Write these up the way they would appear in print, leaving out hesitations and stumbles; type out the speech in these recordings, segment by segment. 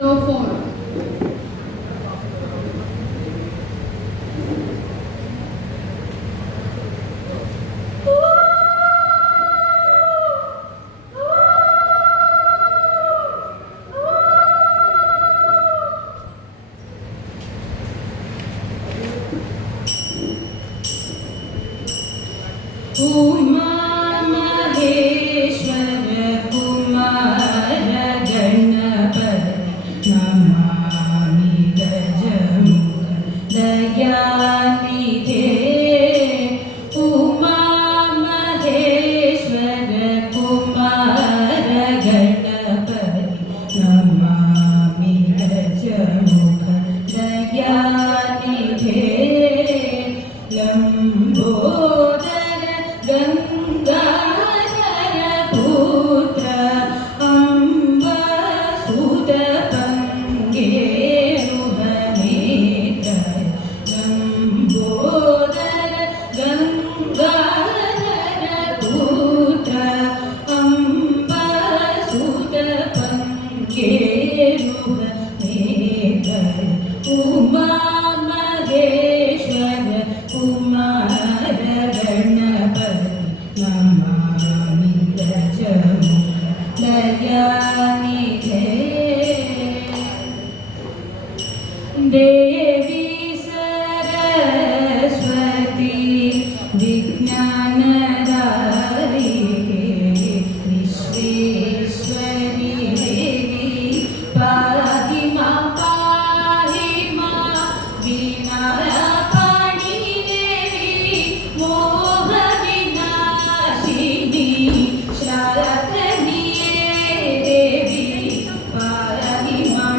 No phone. देवी सरस्वती विज्ञानदायिके विश्वेश्वरी देवी पाहि मां वीणापाणि देवी मोहविनाशिनी श्राद्धनीये देवी पाहि मां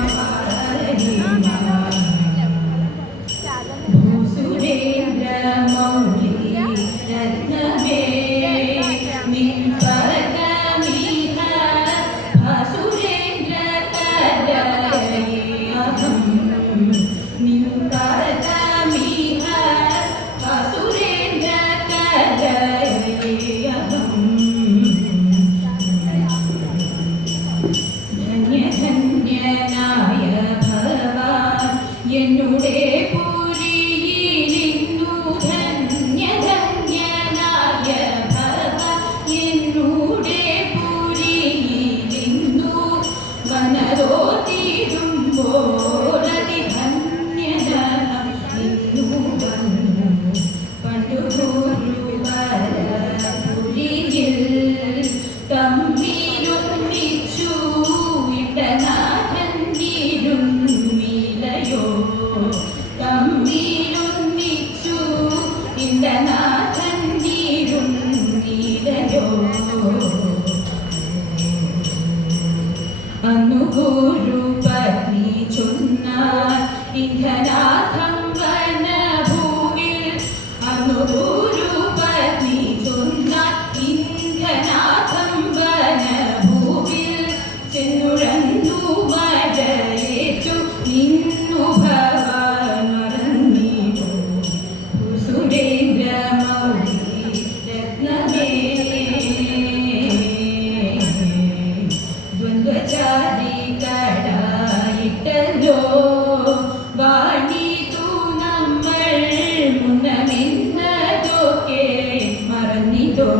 അനുഗുരുപത്നി ചൊന്നാർ ഇന്ധനാഥം വനഭൂവിൽ അനുഗുരുപത്നി ചൊന്നാർ ഇന്ധനാഥം വനഭൂവിൽ ചെന്നുഴന്നു വരയേറ്റു നിന്നു ഭവാൻ മറന്നിടോ സുരേന്ദ്രമൗലി രത്നമേ ദ്വന്ദ്വചാരി കടായിട്ടല്ലോ വാണിതു നമ്മൾ മുന്നമിന്നതൊക്കെ മറന്നിതോ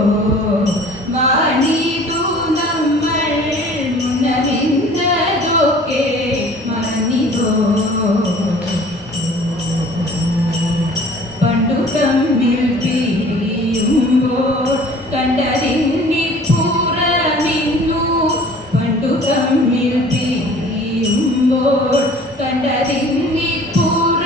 വാണിതു നമ്മൾ മുന്നമിന്നതൊക്കെ മറന്നിതോ പണ്ടു തമ്മിൽ പിരിയുമ്പോൾ കണ്ടതിന്നിപ്പുറ നിന്നു തമ്മിൽ പിരിയുമ്പോൾ കണ്ടതിന്നിപ്പുറ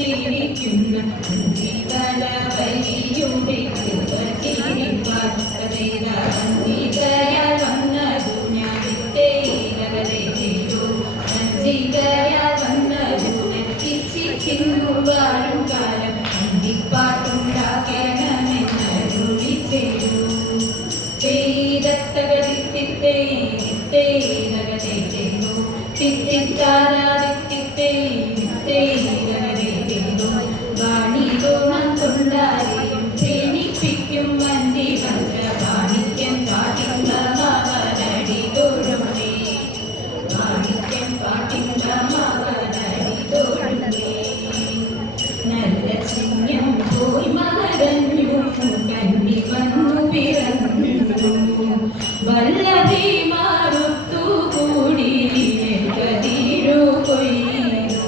ചിരിക്കുന്ന ജീവന വഴിയുടെ ചിരിപ്പാൻ ജീവയാൽ വന്നതു ഞാൻ വിത്തേരകളെ ചെയ്തു ജീവയാൽ വന്നതു നെറ്റിച്ചി ചിന്നുവാഴും കാലം അന്തിപ്പാട്ടുണ്ടാക്കണമെന്ന് വിളിച്ചു തകതിത്തേ തകതേ ചെയ്തു തിത്തിത്താരാതിത്തേ തകതേ ചെയ്തു വാണിതോണം കൊണ്ടാരെയും ക്ഷീണിപ്പിക്കും വഞ്ചി പഞ്ചവാണിക്യം പാട്ടില്ല മാവനടി തോഴുമേ വാണിക്യം പാട്ടില്ല മാവനടി തോഴുമേ നല്ല ചിഹ്നം പോയി മറഞ്ഞു കന്നി വന്നു പിറന്നു വല്ലഭി മാറുത്തു കൂടി കതിരു കൊയ്തു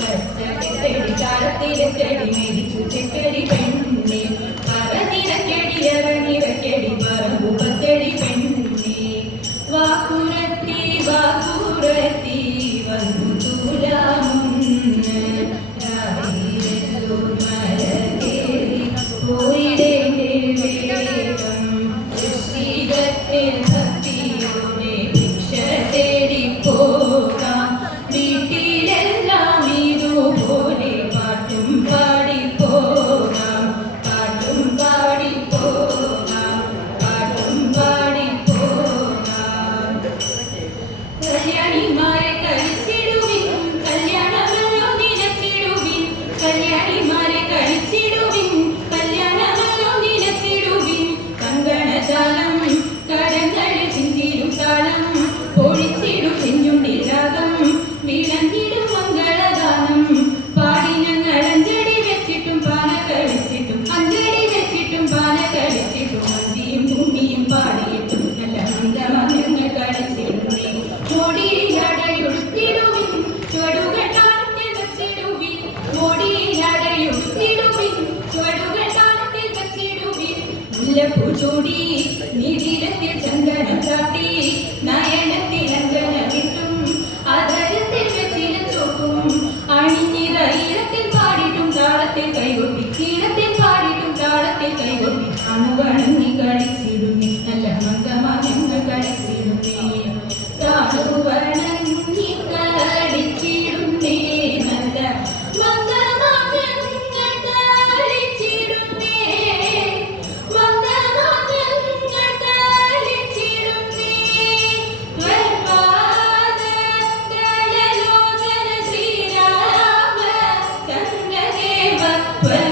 പച്ചക്കെടി കാലത്തിരക്കടി മേടിച്ചു ചെക്കടി പെണ്ണെ പറനിരക്കടി അറനിരക്കടി പറമ്പു പത്തടി പെണ്ണെ വാക്കുരത്തി വാക്കുരത്തി വന്നു തൂലാമുന്ന് പോയിടേണ്ടേ വേഗം ഭക്തിയോടെ ഭിക്ഷ തേടി പോകാം വീട്ടിലെല്ലാം ഇതുപോലെ പാട്ടും പാടി പോകാം പാട്ടും പാടി പോകാം പാട്ടും പാടി പോകാം കല്യാണിമാരെ കഴിച്ചിടുവിൻ കല്യാണമല്ലോ നിലച്ചിടുവിൻ കല്യാണിമാരെ കഴിച്ചിടുവിൻ കല്യാണമല്ലോ നിലച്ചിടുവിൻ കങ്കണജാലം കടങ്ങളിൽ ചിന്തിരും താളം പൊഴിച്ചിടും നെഞ്ചുണ്ടിൽ രാഗം വിളങ്ങിടും മംഗളഗാനം പാടി ഞങ്ങൾ അഞ്ചടി വെച്ചിട്ടും പാന കളിച്ചിട്ടും അഞ്ചടി വെച്ചിട്ടും പാന കളിച്ചിട്ടും അഞ്ചിയും ഭൂമിയും പാടിയിട്ടും നല്ല മന്ദമങ്ങൾ കളിച്ചിടുന്നേ മോടിയിലടയൊടുത്തിടുവിൻ ചുവടുകൾ താളത്തിൽ വച്ചിടുവിൻ മോടിയിലടയൊടുത്തിടുവിൻ ചുവടുകൾ താളത്തിൽ വച്ചിടുവിൻ മുല്ലപ്പൂ ചൂടി നീതിരത്തിൽ ചന്ദനം ചാത്തി നയനത്തിൽ അഞ്ജന കിട്ടും അതരത്തിൽ വെച്ചില ചോക്കും അണിഞ്ഞിത ഈഴത്തിൽ പാടിയിട്ടും താളത്തിൽ കൈകൊട്ടി ഈഴത്തിൽ പാടിയിട്ടും താളത്തിൽ കൈകൊട്ടി അണുവണങ്ങി കളിച്ചിടുന്നേ നല്ല മന്ദമാനങ്ങൾ കളിച്ചിടുന്നേ താണുവണങ്ങി കളിച്ചിടുന്നേ നല്ല മന്ദമാനങ്ങൾ കളിച്ചിടുന്നേ well